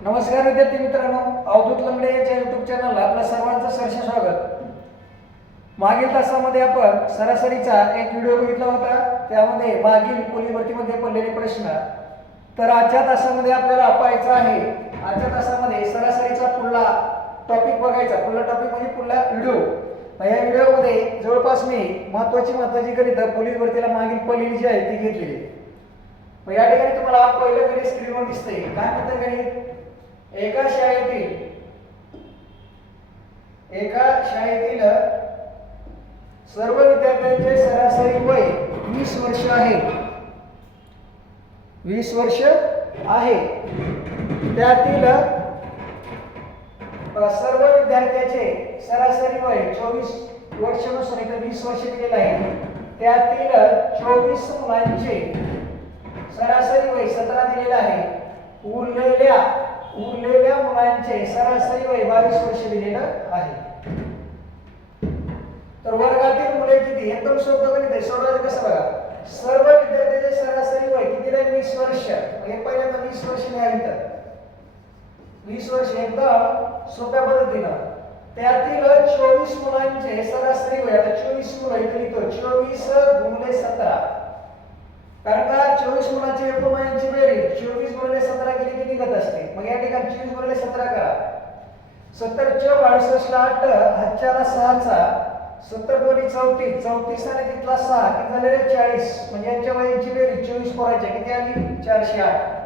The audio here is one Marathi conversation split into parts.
नमस्कार विद्यार्थी मित्रांनो, अवधूत लंगडे यांच्या YouTube चॅनलला आपल्या सर्वांचं सहर्ष स्वागत। मागील तासामध्ये आपण सरासरीचा एक व्हिडिओ बघितला होता, त्यामध्ये मागील पोलीस भरतीमध्ये पडलेले प्रश्न। तर आजच्या तासामध्ये आपल्याला पाहायचं आहे, आजच्या तासामध्ये सरासरीचा पुढला टॉपिक बघायचा। पुढला टॉपिक म्हणजे पुढला व्हिडिओ। या व्हिडिओमध्ये जवळपास मी महत्त्वाची गणित पोलीस भरतीला मागील पडलेली जी आहे ती घेतलेली आहे। या ठिकाणी तुम्हाला पहिलं गणित स्क्रीनवर दिसतंय। काय म्हणतं गणित? एका शाळेतील सर्व विद्यार्थ्यांचे सरासरी वय 20 वर्ष आहे। 20 वर्ष आहे। त्यातील सर्व विद्यार्थ्यांचे सरासरी वय 24 वर्ष नसून इथे 20 वर्ष दिलेलं आहे। त्यातील 24 मुलांचे सरासरी वय 17 दिलेलं आहे। उरलेल्या मुलांचे सरासरी वय 22 वर्ष दिलेलं आहे। तर वर्गातील मुले किती? एकदम सोपं गणित आहे, सोडवायचं कसं बघा। सर्व विद्यार्थ्यांचे सरासरी वय किती आहे? 20 वर्ष। हे पहिल्यांदा 20 वर्ष लिहावी। तर 20 वर्ष एकदम सोप्या पद्धतीनं। त्यातील 24 मुलांचे सरासरी वय, आता 24 मुलं इथे लिहितो, 24 गुणिले 17, कारण का 24 मुलांची एकूण वयांची बेरीज 24 गुणिले 17 किती निघत असते। मग या ठिकाणी 24 गुणिले 17 करा। 70 × 62 ला 8, हातच्याला 6 चा 70 दोन्ही 34, 34 आणि तिथला 6 किती झाले रे? 40। म्हणजे यांच्या वयांची बेरीज 24 पोरांच्या किती आली? 408।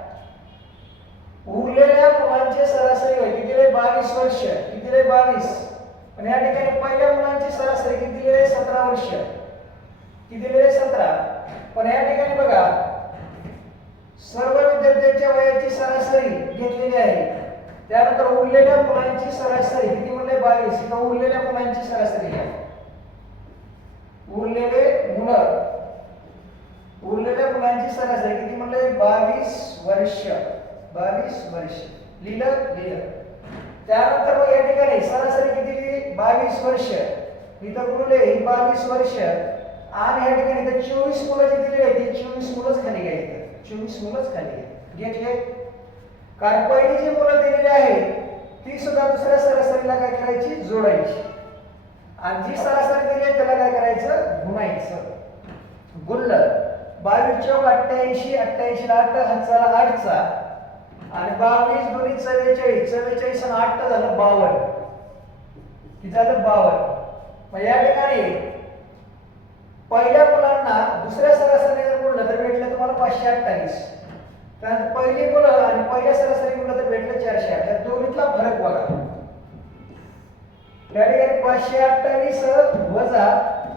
उरलेल्या मुलांचे सरासरी वय किती रे? 22 वर्ष। किती रे? 22। आणि या ठिकाणी पहिल्या मुलांची सरासरी किती रे? 17 वर्ष। किती रे? 17। पण या ठिकाणी बघा, सर्व विद्यार्थ्यांच्या वयाची सरासरी घेतलेली आहे। त्यानंतर उरलेल्या मुलांची सरासरी किती म्हणले? 22। इथं उरलेल्या मुलांची सरासरी आहे। उरलेल्या मुलांची सरासरी किती म्हणले? 22 वर्ष। 22 वर्ष लिहिलं। त्यानंतर मग या ठिकाणी सरासरी किती लिहिली? 22 वर्ष। इथं गुणले 22 वर्ष आणि या ठिकाणी इथे 24 मुलं जे दिलेली आहेत ती 24 मुलंच खाली घ्यायची। 24 मुलंच खाली घेतले। कारण पहिली जी मुलं दिलेली आहेत ती सुद्धा दुसऱ्या सरासरीला काय करायची? जोडायची। आणि जी सरासरी दिली आहे त्याला काय करायचं? गुणायचं। गुणलं 22 × 88, 88 ला 8, हातचाला 8 चा आणि 22 दोन्ही 44, 44 आणि 8 झालं 52। किती झालं? 52। मग या ठिकाणी पहिल्या मुलांना दुसऱ्या सरासरीने जर गुणलं तर भेटलं तुम्हाला 528। त्यानंतर पहिली मुलं आणि पहिल्या सरासरी गुणलं तर भेटलं 408। या दोन्हीतला फरक बघा। त्या ठिकाणी 528 वजा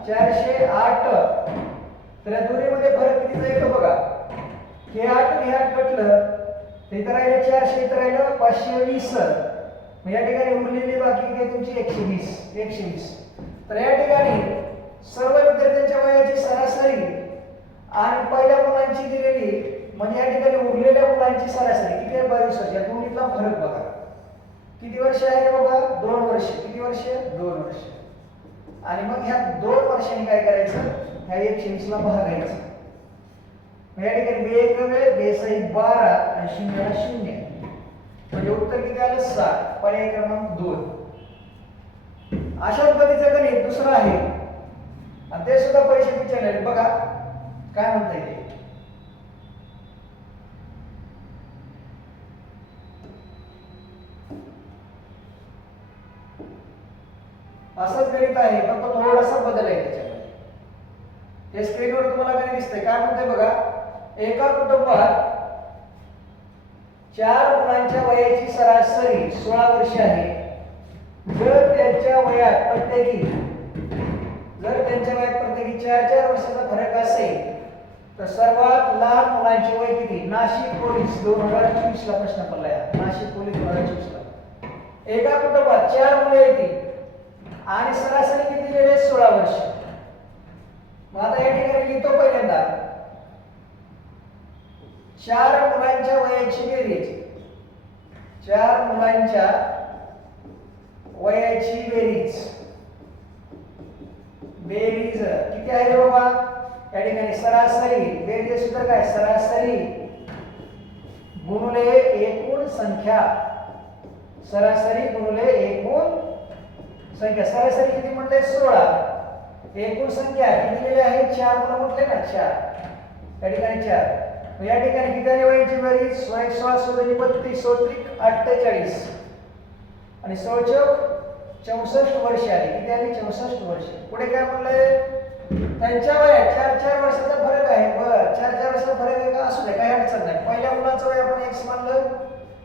408, तर या दोन्हीमध्ये फरक कितीचा येतो बघा। हे 8 आणि हे 8 कटलं तर इथं राहिलं 400, इथं राहिलं 520। मग या ठिकाणी उरलेली बाकी काय तुमची 120। तर या ठिकाणी सर्व विद्यार्थ्यांच्या वयाची सरासरी आणि पहिल्या मुलांची दिलेली म्हणजे या ठिकाणी उरलेल्या मुलांची सरासरी किती आहे? 22 वर्ष। या दोन्हीतला फरक बघा। किती वर्ष आहे बाबा? 2 वर्ष। किती वर्ष? 2 वर्ष। आणि मग ह्या 2 वर्षांनी काय करायचं? ह्या 120 ला भागायचं। या ठिकाणी 2 × 2 = 12 आणि 0 = 0, म्हणजे उत्तर किती आलं? 7। पर्याय क्रमांक 2। अशा पद्धतीचं गणित दुसरं आहे आणि ते सुद्धा परीक्षेत विचारले बघा। काय म्हणता येईल? असंच गणित आहे, फक्त थोडासा बदल आहे त्याच्यामध्ये। हे स्क्रीनवर तुम्हाला गणित दिसतंय। काय म्हणतंय बघा। एका कुटुंबात 4 मुलांच्या वयाची सरासरी 16 वर्ष आहे। जर त्यांच्या वयात प्रत्येकी 4 वर्षाचा फरक असेल तर सर्वात लहान मुलांचे वय किती? नाशिक पोलीस 2024 ला प्रश्न पडलाय। नाशिक पोलीस 2024 ला एका कुटुंबात 4 मुले येतील आणि सरासरी किती दिलेली? 16 वर्ष। मग आता या ठिकाणी लिहितो पहिल्यांदा 4 मुलांच्या वयाची बेरीज। 4 मुलांच्या वयाची बेरीज किती आहे रे बाबा? या ठिकाणी सरासरी बेरीज सूत्र काय? सरासरी गुणिले एकूण संख्या, सरासरी गुणिले एकूण संख्या. सरासरी किती म्हटले 16. एकूण संख्या किती दिलेली आहे 4 मला म्हटले ना 4. या ठिकाणी 4. या ठिकाणी किती आली वयाची बेरीज 16 16 32 सोत्रिक 48 आणि 16 64 वर्ष आली. किती आली 64 वर्ष. पुढे काय म्हणलंय त्यांच्या वयात 4 वर्षाचा फरक आहे. बर 4 वर्षाचा फरक आहे का असू दे काही अडचण नाही. पहिल्या मुलाचं वय आपण x मानलं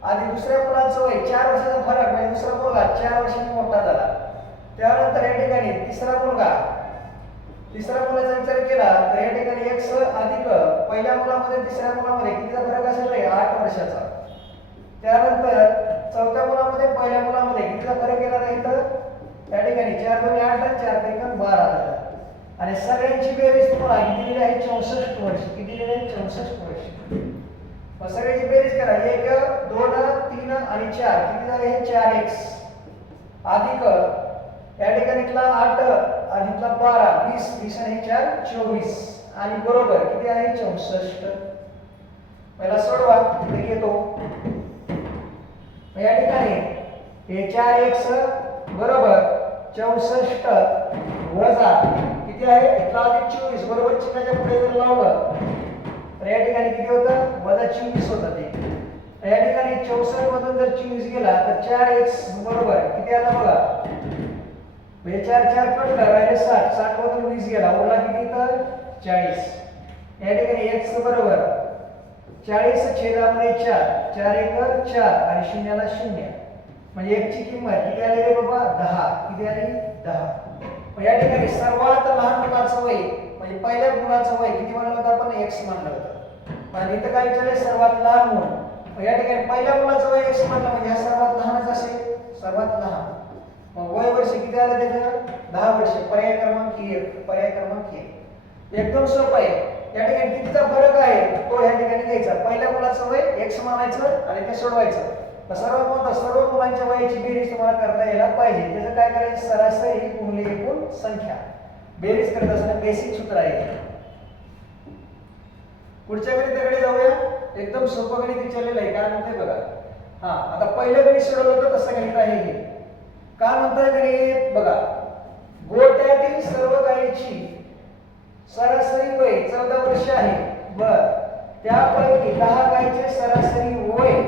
आणि दुसऱ्या मुलाचं वय 4 वर्षाचा फरक म्हणजे दुसरा मुलगा 4 वर्षांनी मोठा झाला. त्यानंतर या ठिकाणी तिसरा मुलाचा विचार केला तर या ठिकाणी x अधिक पहिल्या मुलामध्ये तिसऱ्या मुलामध्ये कितीचा फरक असेल रे 8 वर्षाचा. त्यानंतर चौथ्या मुलामध्ये पहिल्या मुलामध्ये कितीचा फरक येणार आहे इथं या ठिकाणी 4 2 8 आणि 4 3 12 झाला. आणि सगळ्यांची बेरीज तुम्हाला किती दिली आहे 64 वर्ष. किती दिली आहे 64 वर्ष. मग सगळ्यांची बेरीज करा 1 2 3 आणि 4 किती झाले हे 4x अधिक या ठिकाणी इथला 8 आणि इथला 12 20 20 आणि 4 24 आणि बरोबर किती आहे 64. पहिला सोडवा इथे घेतो. या ठिकाणी हे 4x बरोबर 64 वजा किती आहे इथला अधिक 24 बरोबर चिन्हाच्या पुढे जर लावलं तर या ठिकाणी किती होतं वजा 24 होतं ते. या ठिकाणी 64 मधून जर 24 गेला तर 4x बरोबर किती आला बघा 4 4 कटलं राहिले 60 60 मधून 20 गेला उरला किती तर 40. या ठिकाणी x बरोबर 40 छेदामध्ये 4 4 1 4 आणि शून्याला 0 म्हणजे x ची किंमत किती आली रे बाबा 10. किती आली 10. या ठिकाणी सर्वात लहान मुलाचं वय म्हणजे पहिल्या मुलाचं वय किती म्हणलं होतं आपण x मानलं होतं. आणि इथं काय विचारले सर्वात लहान मूल. या ठिकाणी पहिल्या मुलाचं वय x मानलं म्हणजे हा सर्वात लहानच असेल सर्वात लहान. मग वय वर्ष किती आलं त्याचं 10 वर्ष. पर्याय क्रमांक 1 पर्याय क्रमांक 1 एकदम सोपं आहे. या ठिकाणी कितीचा फरक आहे तो या ठिकाणी घ्यायचा. पहिल्या मुलाचं वय x मानायचं आणि ते सोडवायचं. सर्वात मोठा सर्व मुलांच्या वयाची बेरीज तुम्हाला करता यायला पाहिजे. त्याचं काय करायचं सरासरी गुणिले एकूण संख्या. बेरीज करत असताना बेसिक सूत्र आहे. पुढच्या गणिताकडे जाऊया. एकदम सोपं गणित विचारलेलं आहे काय म्हणते बघा. आता पहिलं गणित सोडवलं होतं तसं गणित आहे हे. काय म्हणतात गणित बघा गोट्यातील सर्व गायीची सरासरी वय 14 वर्ष आहे. बर त्यापैकी 10 गायीचे सरासरी वय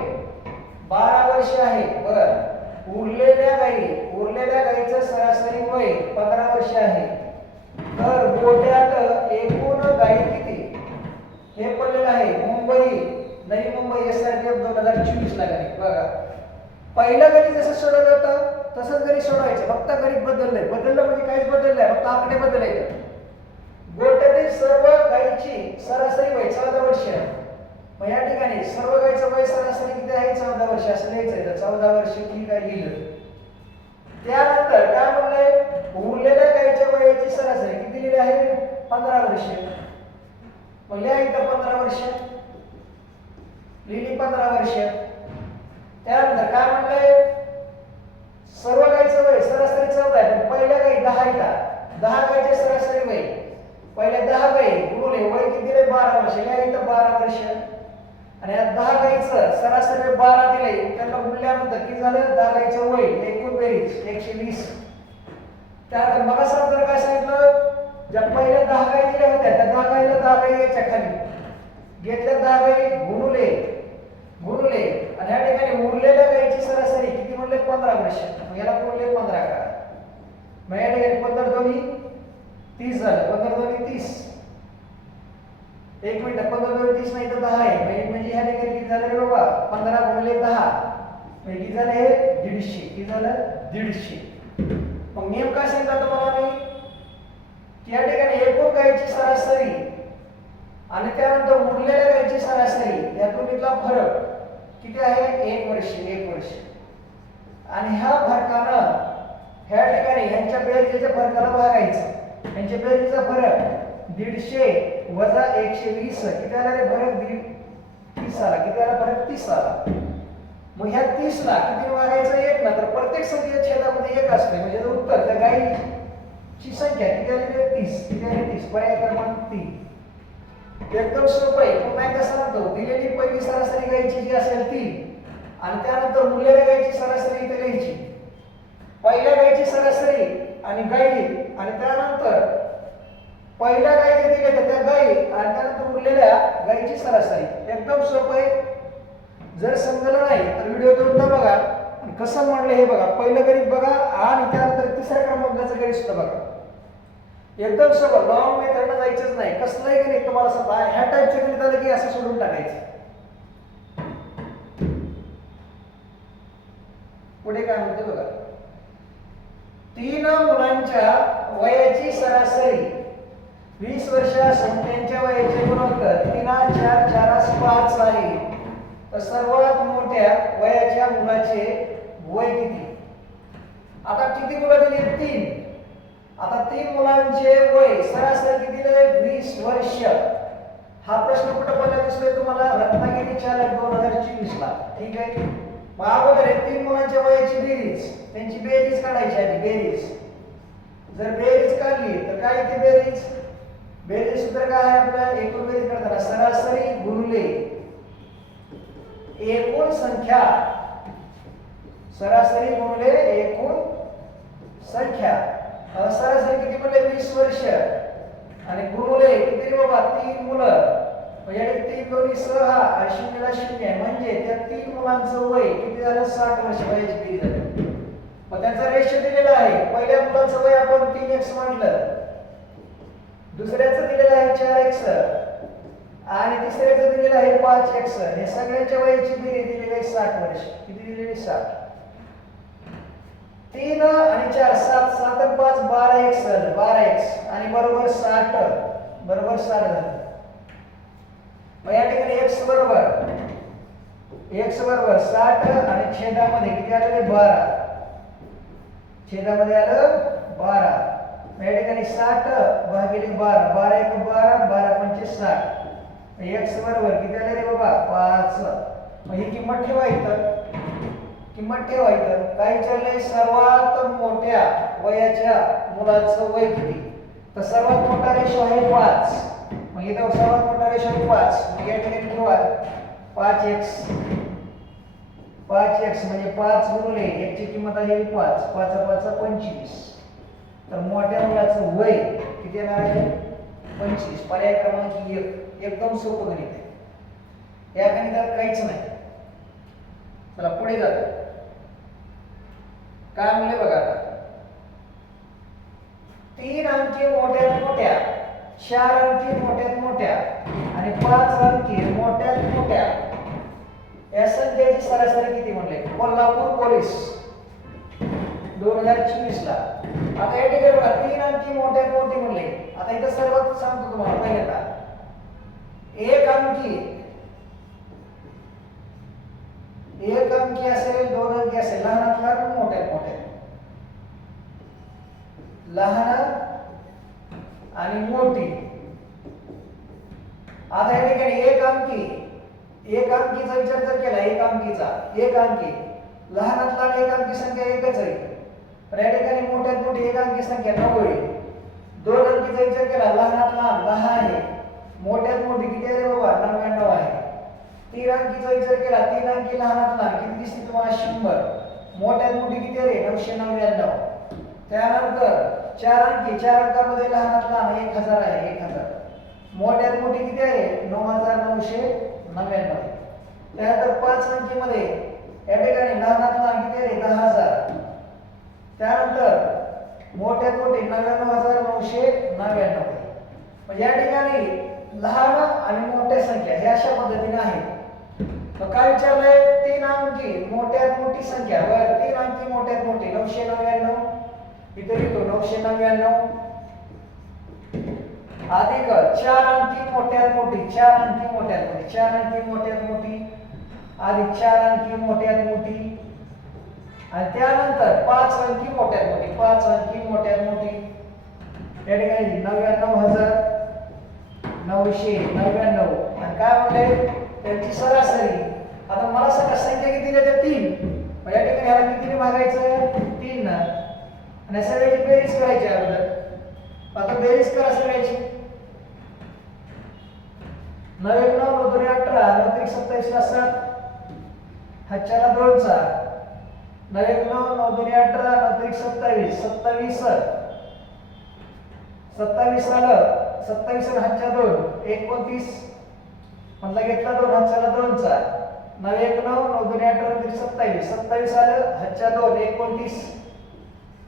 12 वर्ष आहे. बर उरलेल्या गायीचं सरासरी वय 15 वर्ष आहे. तर गोट्यात एकूण गायी किती हे पडलेलं आहे. मुंबई नवी मुंबई SRPF 2024 ला गणित बघा. पहिलं गणित जसं सोडवलं होतं तसंच गणित सोडवायचं. फक्त गणित बदललंय. बदललं म्हणजे काहीच बदललंय फक्त आकडे बदलले. गोट्यातील सर्व गायीची सरासरी वय 14 वर्ष आहे. मग या ठिकाणी सर्व गायीचं वय सरासरी किती आहे 14 वर्ष असं लिहायचंय. तर 14 वर्ष ठीक आहे लिहिलं. त्यानंतर काय म्हणलंय उरलेल्या गायीच्या वयाची सरासरी किती लिहिली आहे 15 वर्ष. मग लिहा इथं 15 वर्ष लिहिली 15 वर्ष. त्यानंतर काय म्हणलंय सर्व गायीचं वय सरासरी 14 आहे पण पहिल्या गायी 10 आहेत. 10 गायीचे सरासरी वय पहिल्या 10 गायी गुणिले वय किती दिले 12 वर्ष. लिहा इथं 12 वर्ष. आणि या 10 गायीचं सरासरी 12 दिले त्यांना गुणल्यानंतर किती झालं 10 गायीचं वय एकूण बेरीज 120. त्यानंतर मग जर काय सांगितलं ज्या पहिल्या 10 गायी दिल्या होत्या त्या 10 गायीला 10 गायी यायच्या खाली घेतल्या 10 गायी गुणुले आणि या ठिकाणी उरलेल्या गायीची सरासरी किती म्हणले 15 वर्ष. मग याला गुणले 15 करा. मग या ठिकाणी 15 दोन्ही 30 झालं. 15 दोन्ही 30. एक मिनिट 15 दोन्ही 30 नाही तर 10 आहे म्हणजे ह्या ठिकाणी किती झालं रे बाबा 15 गुणिले 10 म्हणजे किती झालं हे 150. किती झालं 150. मग नियम काय सांगितला तुम्हाला मी की या ठिकाणी एकूण गायीची सरासरी आणि त्यानंतर उरलेल्या गायीची सरासरी यातून इथला फरक किती आहे 1 वर्ष. 1 वर्ष. आणि ह्या फरकानं ह्या ठिकाणी ह्यांच्या बेरजेच्या फरकाला भागायचं. ह्यांच्या बेरजेचा फरक 150 वजा 120 किती आला रे फरक 30 आला. किती आला फरक 30 आला. मग ह्या 30 ला किती भागायचं 1 ना तर प्रत्येक संख्येच्या छेदामध्ये 1 असते म्हणजे उत्तर त्या गायीची संख्या किती आली 30. किती आली 30 पर्याय क्रमांक 3. एकदम सोपं आहे. पुन्हा एकदा सांगतो, दिलेली पहिली सरासरी गायची जी असेल ती आणि त्यानंतर उरलेल्या गायची सरासरी इथे लिहायची. पहिल्या गायची सरासरी आणि गाई आणि त्यानंतर पहिल्या गाई जे दिले त्या गाई आणि त्यानंतर उरलेल्या गायची सरासरी. एकदम सोपं आहे. जर समजलं नाही तर व्हिडिओ दोनदा बघा आणि कसं म्हणलं हे बघा. पहिलं गणित बघा आणि त्यानंतर तिसऱ्या क्रमांकाचं गणित सुद्धा बघा. एकदम सोपं, लॉंग मेथडला जायचंच नाही. कसलंही गणित तुम्हाला समजा ह्या टाईपचं गणित आलं की असं सोडून टाकायचं. पुढे काय म्हणते बघा. 3 मुलांच्या वयाची सरासरी 20 वर्ष असून त्यांच्या वयाचे गुणोत्तर 3 4 4 5 आहे. तर सर्वात मोठ्या वयाच्या मुलाचे वय किती? आता किती मुलं दिली? 3. आता 3 मुलांचे वय सरासरी किती दिले? 20 वर्ष. हा प्रश्न कुठं पडला दिसतोय तुम्हाला? रत्नागिरी चालक 2024 ला. ठीक आहे. मग अगोदर 3 मुलांच्या वयाची बेरीज, त्यांची बेरीज काढायची आहे. बेरीज जर बेरीज काढली तर काय येते? बेरीज सूत्र काय आहे आपलं? एकूण बेरीज करताना सरासरी गुणिले एकूण संख्या, सरासरी गुणिले एकूण संख्या. सरासरी किती म्हणले? 20 वर्ष आणि गुणिले किती रे बाबा? 3 मुलं. म्हणजे 3 दोन्ही 6 आणि 0 ला 0 म्हणजे त्या 3 मुलांचं वय किती झालं? 60 वर्ष वयाची बेरीज झाली. मग त्यांचा रेशो दिलेला आहे. पहिल्या मुलाचं वय आपण 3x म्हटलं, दुसऱ्याचं दिलेलं आहे 4x आणि तिसऱ्याचं दिलेलं आहे 5x. हे सगळ्यांच्या वयाची बेरीज दिलेली आहे 60 वर्ष. किती दिलेली? 60. 3 आणि 4 7 7 आणि 5 12x झालं. 12x आणि बरोबर 60 बरोबर 60 झालं. मग या ठिकाणी x बरोबर 60 आणि छेदामध्ये किती आलं? 12. छेदामध्ये आलं 12. मग या ठिकाणी 60 भागिले 12 12 1 12 12 5 60. x बरोबर किती आले रे बाबा? 5. मग ही किंमत ठेवायचं. काय विचारलंय? सर्वात मोठ्या वयाच्या मुलाचं वय किती? तर सर्वात मोठा रेशो आहे 5. मग इथं सर्वात मोठा रेशो आहे 5. मग या ठिकाणी ठेवा 5x. 5x म्हणजे 5 गुणिले x ची किंमत आहे 5. 5 5 25. तर मोठ्या मुलाचं वय किती येणार आहे? 25. पर्याय क्रमांक 1. एकदम सोपं गणित आहे. या गणितात काहीच नाही. चला पुढे जातो. काय म्हणले बघा आता. 3 अंकी मोठ्यात मोठ्या, 4 अंकी मोठ्यात मोठ्या आणि 5 अंकी मोठ्यात मोठ्या या संख्येची सरासरी किती म्हणले? कोल्हापूर पोलीस 2024 ला. आता या ठिकाणी बघा 3 अंकी मोठ्यात मोठी म्हणले. आता इथं सर्वात सांगतो तुम्हाला पहिल्यांदा. 1 अंकी असेल, 2 अंकी असेल, लहानात लहान मोठ्यात मोठ्या. लहान आणि मोठी. आता या ठिकाणी 1 अंकीचा विचार जर केला, 1 अंकी लहानात लहान 1 अंकी संख्या एकच आहे. पण या ठिकाणी मोठ्यात मोठी 1 अंकी संख्या 9 आहे. 2 अंकीचा विचार केला, लहानात लहान 10 आहे. मोठ्यात मोठी किती आहे रे बाबा? 99 आहे. 3 अंकीचा विचार केला, 3 अंकी लहानात लहान किती दिसते तुम्हाला? 100. मोठ्यात मोठी किती आहे रे? 999. त्यानंतर 4 अंकी, 4 अंकामध्ये लहानात लहान 1000 आहे. 1000. मोठ्यात मोठी किती आहे? 9999. त्यानंतर 5 अंकी मध्ये या ठिकाणी लहानात लहान किती आहे? 10000. त्यानंतर मोठ्यात मोठी 99999. म्हणजे या ठिकाणी लहान आणि मोठ्या संख्या हे अशा पद्धतीने आहेत. मग काय विचारलंय? 3 अंकी मोठ्यात मोठी संख्या. बरं 3 अंकी मोठ्यात मोठी 999. इथे लिहितो 999 अधिक 4 अंकी मोठ्यात मोठी, 4 अंकी मोठ्यात मोठी, 4 अंकी मोठ्यात मोठी अधिक 4 अंकी मोठ्यात मोठी आणि त्यानंतर 5 अंकी मोठ्यात मोठी, 5 अंकी मोठ्यात मोठी. या ठिकाणी 99999 आणि काय म्हणले? त्यांची सरासरी. आता मला सांगा संख्या किती दिल्या? 3. मग या ठिकाणी ह्याला कितीने भागायचं? 3 ना. आणि सगळ्याची बेरीज करायची अगोदर. आता बेरीज करा सगळ्याची. 9 1 9 9 2 18 9 3 27 ला 7 हातच्याला 2 चा 9 1 9 9 2 18 9 3 27 27 27 आलं 27 आणि हातच्या 2 29 म्हणला घेतला 2 हातच्याला 2 चा 9 1 9 9 2 18 9 27 27 आलं हातच्या 2 29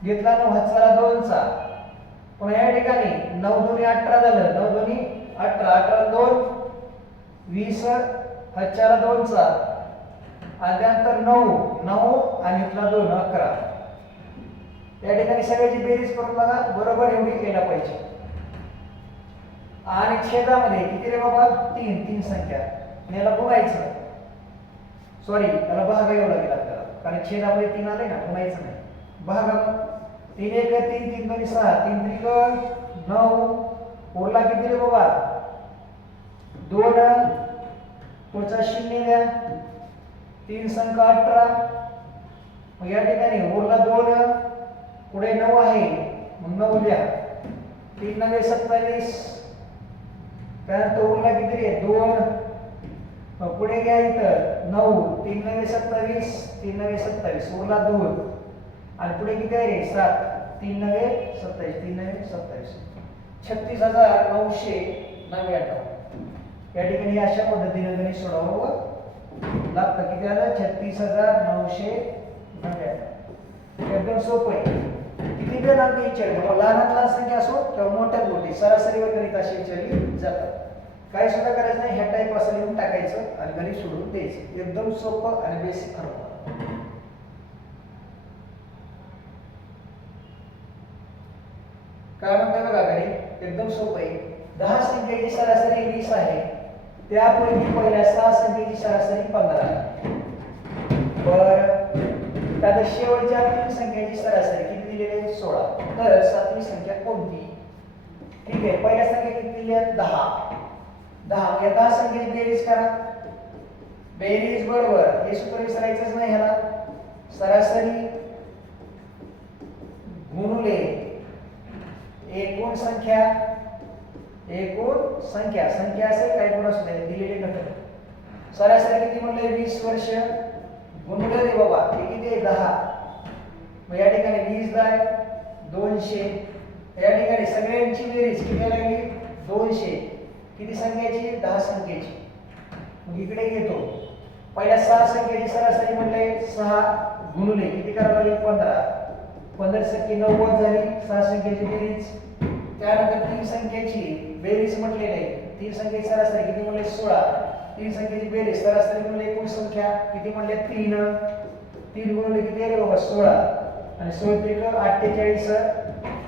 घेतला 9 हातच्याला 2 चा पुन्हा या ठिकाणी 9 2 18 झालं 9 2 18 18 2 20 हातच्याला 2 चा आणि त्यानंतर 9 9 आणि इथला 2 11 या ठिकाणी सगळ्याची बेरीज करून बघा बरोबर एवढी यायला पाहिजे आणि छेदामध्ये किती रे बाबा 3 3 संख्या याला गुणायचं सॉरी त्याला भाग यावं लागेल आपल्याला कारण छेदामध्ये 3 आले ना गुणायचं नाही भागा 3 1 3 3 2 6 3 3 9 उरला किती रे बाबा 2 पुढचा 0 द्या 3 संख्या 18 मग या ठिकाणी उरला 2 पुढे 9 आहे मग 9 द्या 3 9 27 त्यानंतर उरला किती रे 2 पुढे घ्या इथं 9 3 9 27 3 9 27 उरला 2 आणि पुढे किती आहे रे 7 3 9 27 3 9 27 36,999 या ठिकाणी अशा पद्धतीने गणित सोडवावं लागतं किती आलं 36,999 एकदम सोपं आहे किती पण अंक विचारले लहानात लहान संख्या असो किंवा मोठ्यात मोठी सरासरी व गणित अशी विचारली जातात काही सुद्धा करायचं नाही ह्या टाईप असं लिहून टाकायचं आणि गणित सोडून द्यायचं एकदम सोपं आणि बेसिक फॉर्म्युला काय म्हणताय बघा गणित एकदम सोपं आहे 10 संख्येची सरासरी 20 आहे त्यापैकी पहिल्या 6 संख्येची सरासरी 15 आहे बर त्यात शेवटच्या 3 संख्येची सरासरी किती दिलेली आहे 16 तर 7वी संख्या कोणती ठीक आहे पहिल्या संख्या किती दिली आहे 10 10 या 10 संख्येची बेरीज करा बेरीज बरोबर हे सूत्र विसरायचंच नाही ह्याला सरासरी गुणिले एकूण संख्या संख्या असेल काही पण असू दे दिलेले घटक सरासरी किती म्हणले 20 वर्ष गुणिले रे बाबा हे किती आहे 10 मग या ठिकाणी 20 दाय 200 या ठिकाणी सगळ्यांची बेरीज किती लागली 200 किती संख्येची 10 संख्येची मग इकडे घेतो पहिल्या 6 संख्येची सरासरी म्हणले 6 गुणिले किती करावं लागेल 15 15 संख्ये 90 झाली 6 संख्येची बेरीज त्यानंतर 3 संख्येची बेरीज म्हटलेले 3 संख्येची सरासरी किती म्हणले 16 3 संख्येची बेरीज सरासरी म्हणले एकूण संख्या किती म्हणले 3 गुणिले किती आहे रे बाबा 16 आणि 16 त्रिक 48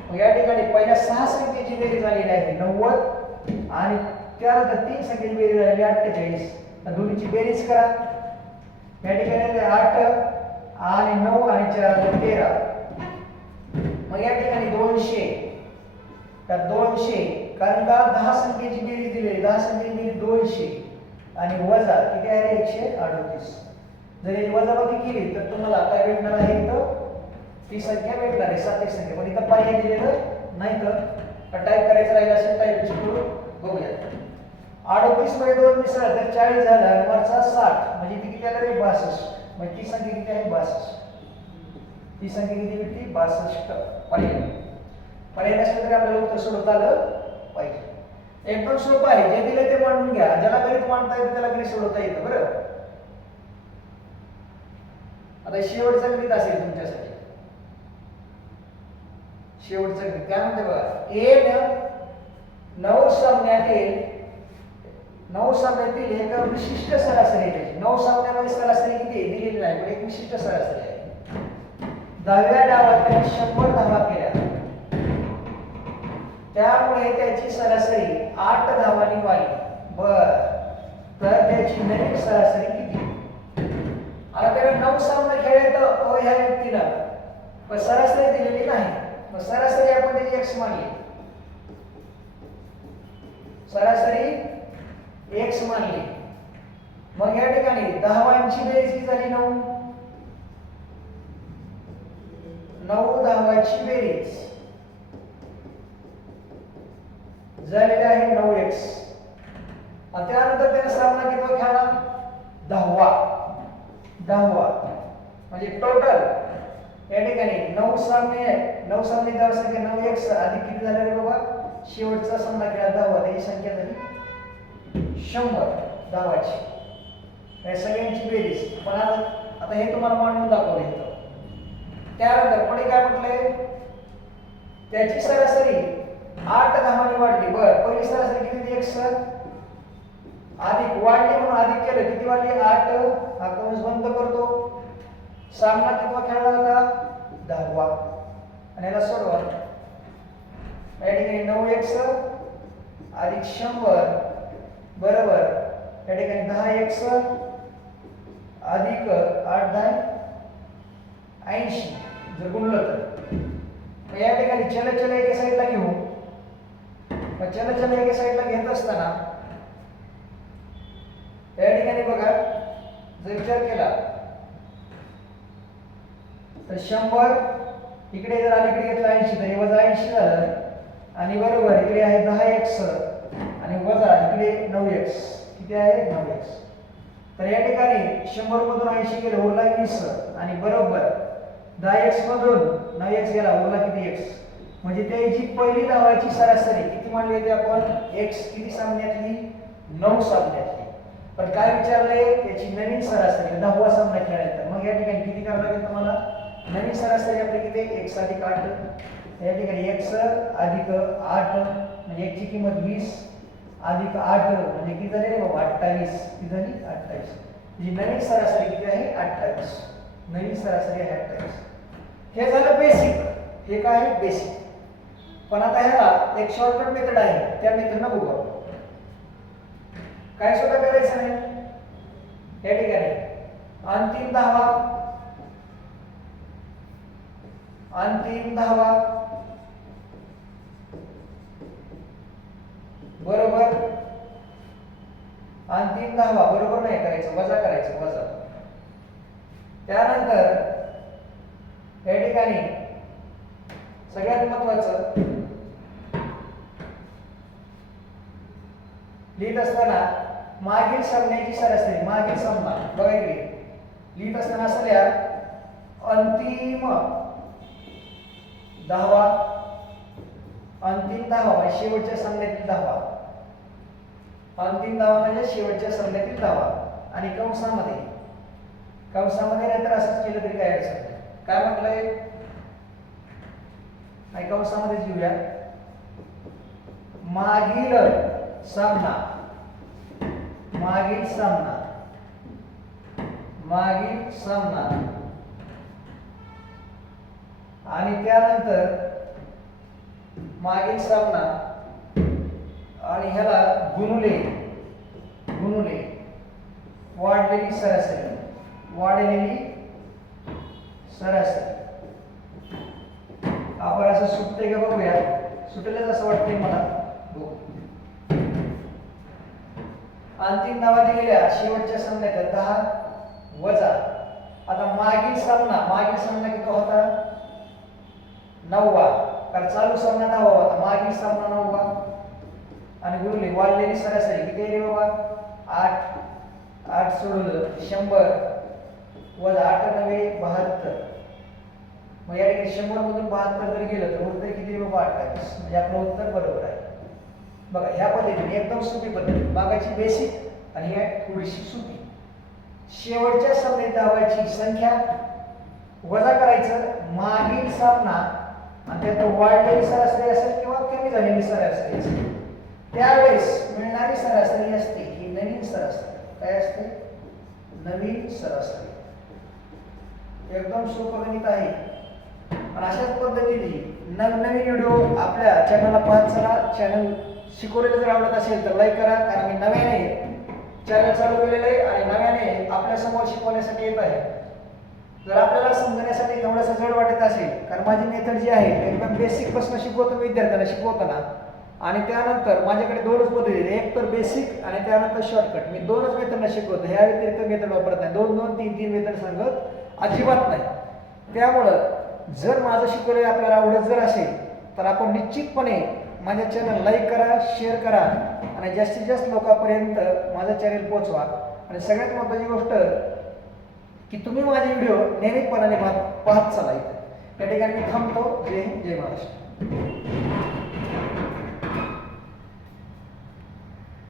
मग या ठिकाणी पहिल्या 6 संख्येची बेरीज आलेली आहे 90 आणि त्यानंतर 3 संख्येची बेरीज आलेली 48 दोन्हीची बेरीज करा या ठिकाणी 8 आणि 9 आणि 4 13 मग या ठिकाणी 200 त्या 200 कारण का 10 संख्येची बेरीज दिलेली 10 संख्येची बेरीज 200 आणि वजा किती आहे 138 जर याची वजाबाकी केली तर तुम्हाला काय भेटणार आहे इथं ती संख्या भेटणार आहे 7 संख्या पण इथं पर्याय दिलेलं नाही तर टाईप करायचं राहिलं असेल टाईप करून बघूया 38 मध्ये 2 मिसळ तर 40 झालं आणि वरचा 60 म्हणजे ती किती आलं रे 62 म्हणजे ती संख्या किती आहे 62 ती संख्या किती भेटली 62 पर्याय नसलं तरी आपल्याला उत्तर सोडवता आलं पाहिजे एकदम सोपं आहे जे दिले ते मांडून घ्या ज्याला गणित मांडता येतं त्याला गणित सोडवता येतं बरं आता शेवटचं गणित असेल तुमच्यासाठी शेवटचं गणित काय म्हणते बघा 9 सामन्यातील एका विशिष्ट सरासरी आहे 9 सामन्यामध्ये सरासरी किती आहे दिलेली नाही पण एक विशिष्ट सरासरी आहे 10व्या डावात त्याने 100 धावा केल्या त्यामुळे त्याची सरासरी 8 धावांनी वाढली बर तर त्याची नवीन सरासरी किती आता त्याने 9 सामने खेळले तर ह्या व्यक्तीनं पण सरासरी दिलेली नाही मग सरासरी आपण त्याची x मानली सरासरी x मानली मग या ठिकाणी धावांची बेरीज झाली 9 धावांची बेरीज झालेली आहे 9x आणि त्यानंतर त्याने सामना किती खेळला 10वा म्हणजे टोटल या ठिकाणी 9 सामने आहेत 9 सामने धाव संख्या 9x अधिक किती झाले रे बाबा शेवटचा सामना खेळला 10वा त्याची संख्या झाली 100 धावाची या सगळ्यांची बेरीज पण आता हे तुम्हाला मांडून दाखवलं इथं त्यानंतर पुढे काय म्हटलंय त्याची सरासरी 8 धावांनी वाढली बर पहिली सरासरी किती होती x अधिक वाढली म्हणून अधिक केलं किती वाढली 8 हा कंस बंद करतो सामना कितवा खेळला होता 10वा आणि याला सोडवा या ठिकाणी 9x अधिक 100 बरोबर या ठिकाणी 10x अधिक 8 10 80 जर गुणलं तर या ठिकाणी चल एका साईडला घेऊ मग चल एका साईडला घेत असताना या ठिकाणी बघा जर विचार केला तर 100 इकडे जर अलीकडे घेतलं 80 तर हे वजा 80 झालं आणि बरोबर इकडे आहे 10x आणि वजा इकडे 9x किती आहे 9x तर या ठिकाणी 100 मधून 80 गेलं उरला 20 आणि बरोबर 10x मधून 9x गेला उरला किती x म्हणजे त्याची पहिली धावाची सरासरी किती मानली होती आपण x किती सामन्यातली 9 सामन्यातली पण काय विचारले त्याची नवीन सरासरी 10वा सामना खेळायचा मग या ठिकाणी किती करावं लागेल तुम्हाला नवीन सरासरी आपली किती x अधिक 8 या ठिकाणी x अधिक 8 म्हणजे x ची किंमत 20 अधिक 8 म्हणजे किती झाले रे बाबा 28 किती झाली 28 जी नवीन सरासरी किती आहे 28 नवीन सरासरी आहे 28 हे झालं बेसिक हे काय आहे बेसिक पण आता ह्याला एक शॉर्टकट मेथड आहे त्या मेथडनं बघू आपण काय सुद्धा करायचं नाही या ठिकाणी अंतिम धावा बरोबर अंतिम धावा बरोबर नाही करायचं वजा करायचं वजा त्यानंतर या ठिकाणी सगळ्यात महत्त्वाचं लिहित असताना मागील सामन्याची सरासरी मागील सामना बघा इकडे लिहित असताना असं लिहा अंतिम धावा म्हणजे शेवटच्या सामन्यातील धावा अंतिम धावा म्हणजे शेवटच्या सामन्यातील धावा आणि कंसामध्ये नाही तर असंच केलं तरी काय अडचण नाही काय म्हटलंय नाही कंसामध्येच घेऊया मागील सामना आणि त्यानंतर मागील सामना आणि ह्याला गुणुले वाढलेली सरासरी आपण असं सुटते का बघूया सुटलेच असं वाटतंय मला अंतिम धावा दिलेल्या शेवटच्या सामन्यात 10 वजा आता मागील सामना किती होता 9वा कारण चालू सामना 10वा होता मागील सामना 9वा आणि गुणले वाढलेली सरासरी किती आहे रे बाबा 8 सोडलं 100 वजा 8 9 72 मग या ठिकाणी 100 मधून 72 जर गेलं तर उत्तर किती रे बाबा 28 म्हणजे आपलं उत्तर बरोबर आहे बघा ह्या पद्धतीने एकदम सोपी पद्धत मागाची बेसिक आणि ह्या थोडीशी सोपी शेवटच्या सामन्यात धावांची संख्या वजा करायचं मागील सामना आणि त्यात वाढलेली सरासरी असेल किंवा कमी झालेली सरासरी असेल त्यावेळेस मिळणारी सरासरी असते ही नवीन सरासरी काय असते नवीन सरासरी एकदम सोपं गणित आहे आणि अशाच पद्धतीने नवनवीन व्हिडिओ आपल्या चॅनलला पाहत चला चॅनल शिकवलेलं जर आवडत असेल तर लाईक करा कारण मी नव्याने चॅनल चालू केलेलं आहे आणि नव्याने आपल्या समोर शिकवण्यासाठी येत आहे जर आपल्याला समजण्यासाठी थोडंसं जड वाटत असेल कारण माझी मेथड जी आहे एकदम बेसिक पासून शिकवतो मी विद्यार्थ्यांना शिकवताना आणि त्यानंतर माझ्याकडे दोनच पद्धती आहेत एक तर बेसिक आणि त्यानंतर शॉर्टकट मी दोनच मेथडला शिकवतो ह्या व्यतिरिक्त मेथड वापरत नाही 2 मेथड सांगत अजिबात नाही त्यामुळं जर माझं शिकवलेलं आपल्याला आवडत जर असेल तर आपण निश्चितपणे माझ्या चॅनल लाईक करा, शेअर करा आणि जास्तीत जास्त लोकांपर्यंत माझं चॅनल पोहोचवा. आणि सगळ्यात महत्त्वाची गोष्ट की तुम्ही माझे व्हिडिओ नियमितपणाने पाहत चाला. या ठिकाणी मी थांबतो. जय हिंद, जय महाराष्ट्र.